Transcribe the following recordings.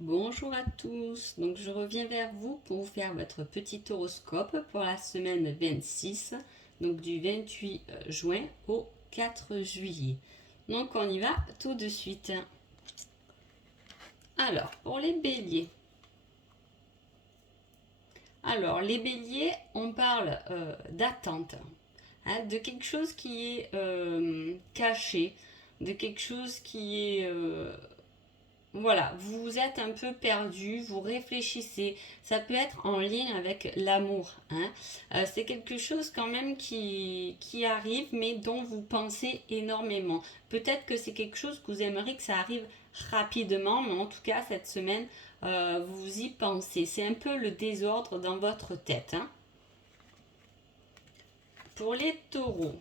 Bonjour à tous, donc je reviens vers vous pour vous faire votre petit horoscope pour la semaine 26, donc du 28 juin au 4 juillet. Donc on y va tout de suite. Alors, pour les béliers. Alors, les béliers, on parle d'attente, hein, de quelque chose qui est caché, de quelque chose qui est voilà, vous êtes un peu perdu, vous réfléchissez. Ça peut être en lien avec l'amour, hein. C'est quelque chose quand même qui arrive, mais dont vous pensez énormément. Peut-être que c'est quelque chose que vous aimeriez que ça arrive rapidement, mais en tout cas, cette semaine, vous y pensez. C'est un peu le désordre dans votre tête, hein. Pour les taureaux,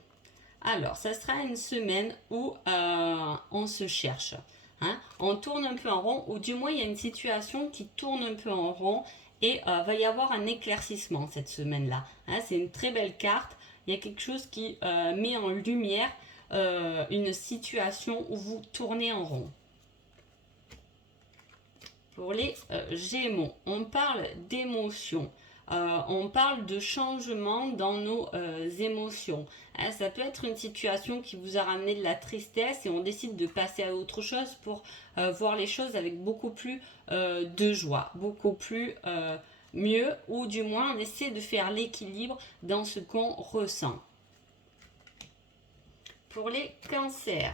alors, ça sera une semaine où on se cherche, hein. On tourne un peu en rond, ou du moins il y a une situation qui tourne un peu en rond et va y avoir un éclaircissement cette semaine-là, hein. C'est une très belle carte. Il y a quelque chose qui met en lumière une situation où vous tournez en rond. Pour les Gémeaux, on parle d'émotions. On parle de changement dans nos émotions. Hein, ça peut être une situation qui vous a ramené de la tristesse et on décide de passer à autre chose pour voir les choses avec beaucoup plus de joie, beaucoup plus mieux, ou du moins on essaie de faire l'équilibre dans ce qu'on ressent. Pour les cancers,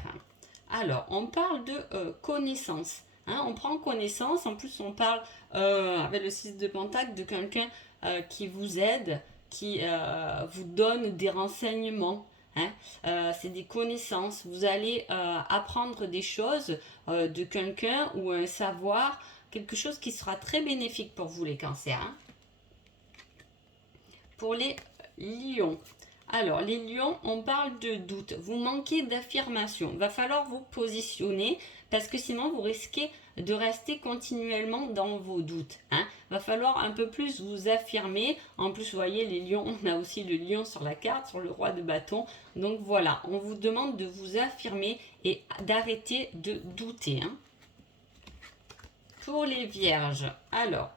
alors on parle de connaissance. Hein, on prend connaissance, en plus on parle avec le 6 de Pentacle de quelqu'un qui vous aide, qui vous donne des renseignements. Hein. C'est des connaissances. Vous allez apprendre des choses de quelqu'un ou un savoir, quelque chose qui sera très bénéfique pour vous les cancers. Hein. Pour les lions. Alors, les lions, on parle de doute. Vous manquez d'affirmation. Il va falloir vous positionner parce que sinon, vous risquez de rester continuellement dans vos doutes. Hein. Il va falloir un peu plus vous affirmer. En plus, vous voyez, les lions, on a aussi le lion sur la carte, sur le roi de bâton. Donc voilà, on vous demande de vous affirmer et d'arrêter de douter. Hein. Pour les vierges, alors,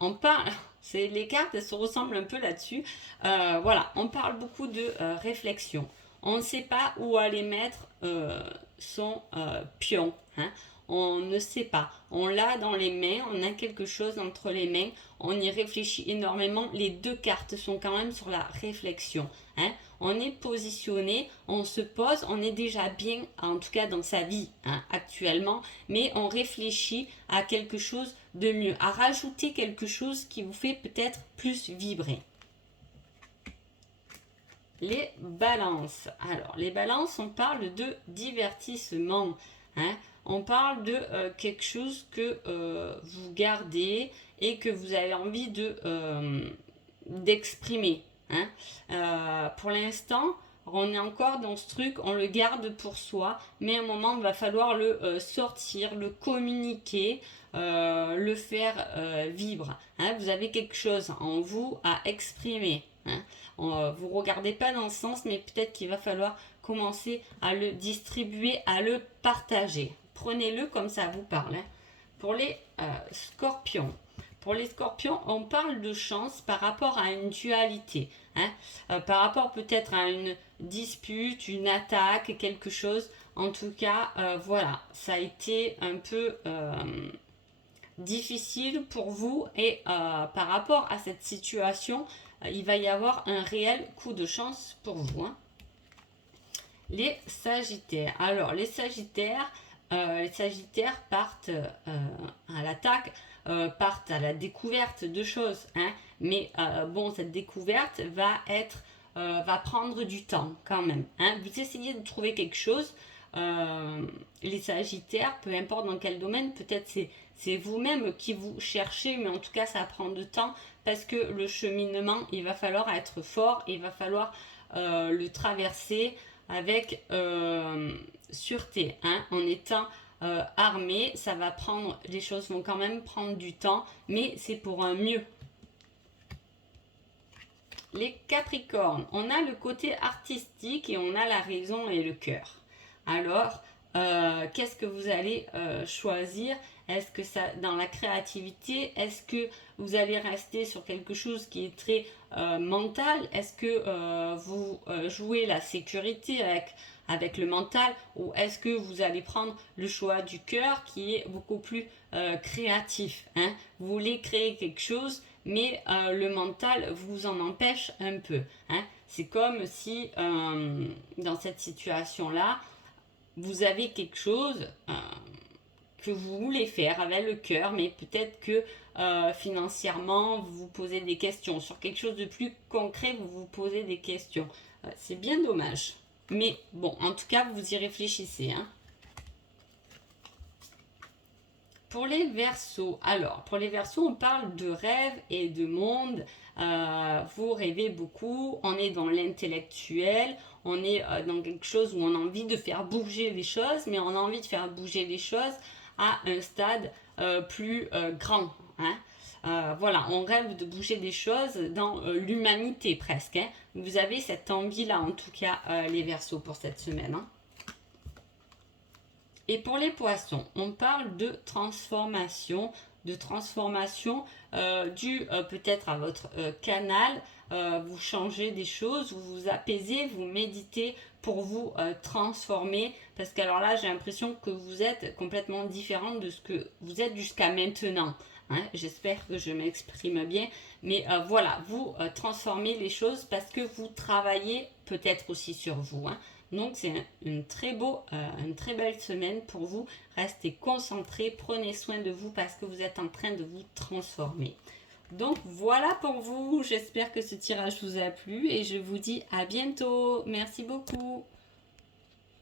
on parle, les cartes, elles se ressemblent un peu là-dessus. Voilà, on parle beaucoup de réflexion. On ne sait pas où aller mettre son pion. Hein. On ne sait pas. On l'a dans les mains, on a quelque chose entre les mains, on y réfléchit énormément. Les deux cartes sont quand même sur la réflexion. Hein. On est positionné, on se pose, on est déjà bien, en tout cas dans sa vie hein, actuellement, mais on réfléchit à quelque chose de mieux, à rajouter quelque chose qui vous fait peut-être plus vibrer. Les balances. Alors, les balances, on parle de divertissement. Hein. On parle de quelque chose que vous gardez et que vous avez envie d'exprimer. Hein. Pour l'instant, on est encore dans ce truc, on le garde pour soi, mais à un moment, il va falloir le sortir, le communiquer, le faire vivre. Hein. Vous avez quelque chose en vous à exprimer. Hein. Vous ne regardez pas dans ce sens, mais peut-être qu'il va falloir commencer à le distribuer, à le partager. Prenez-le comme ça vous parle. Hein. Pour les scorpions. Pour les scorpions, on parle de chance par rapport à une dualité. Hein. Par rapport peut-être à une dispute, une attaque, quelque chose. En tout cas, voilà, ça a été un peu difficile pour vous et par rapport à cette situation, il va y avoir un réel coup de chance pour vous. Hein. Les Sagittaires. Alors, les Sagittaires partent à l'attaque, partent à la découverte de choses. Hein. Mais bon, cette découverte va prendre du temps quand même. Hein. Vous essayez de trouver quelque chose. Les Sagittaires, peu importe dans quel domaine, peut-être c'est vous-même qui vous cherchez, mais en tout cas, ça prend du temps parce que le cheminement, il va falloir être fort, il va falloir le traverser avec sûreté, hein, en étant armé. Ça va prendre, les choses vont quand même prendre du temps, mais c'est pour un mieux. Les Capricornes, on a le côté artistique et on a la raison et le cœur. Alors, qu'est-ce que vous allez choisir? Est-ce que ça, dans la créativité, est-ce que vous allez rester sur quelque chose qui est très mental? Est-ce que vous jouez la sécurité avec le mental, ou est-ce que vous allez prendre le choix du cœur qui est beaucoup plus créatif, hein? Vous voulez créer quelque chose, mais le mental vous en empêche un peu, hein? C'est comme si dans cette situation-là, vous avez quelque chose que vous voulez faire avec le cœur, mais peut-être que financièrement, vous vous posez des questions. Sur quelque chose de plus concret, vous vous posez des questions. C'est bien dommage. Mais bon, en tout cas, vous y réfléchissez, hein. Pour les Verseaux, alors, pour les Verseaux, on parle de rêve et de monde. Vous rêvez beaucoup, on est dans l'intellectuel, on est dans quelque chose où on a envie de faire bouger les choses, mais on a envie de faire bouger les choses à un stade plus grand, hein. Voilà, on rêve de bouger des choses dans l'humanité presque, hein. Vous avez cette envie-là, en tout cas, les Verseaux, pour cette semaine, hein. Et pour les poissons, on parle de transformation due peut-être à votre canal. Vous changez des choses, vous vous apaisez, vous méditez pour vous transformer. Parce que alors là, j'ai l'impression que vous êtes complètement différente de ce que vous êtes jusqu'à maintenant, hein. J'espère que je m'exprime bien. Mais voilà, vous transformez les choses parce que vous travaillez peut-être aussi sur vous, hein. Donc c'est une très belle semaine pour vous. Restez concentrés, prenez soin de vous parce que vous êtes en train de vous transformer. Donc voilà pour vous. J'espère que ce tirage vous a plu et je vous dis à bientôt. Merci beaucoup.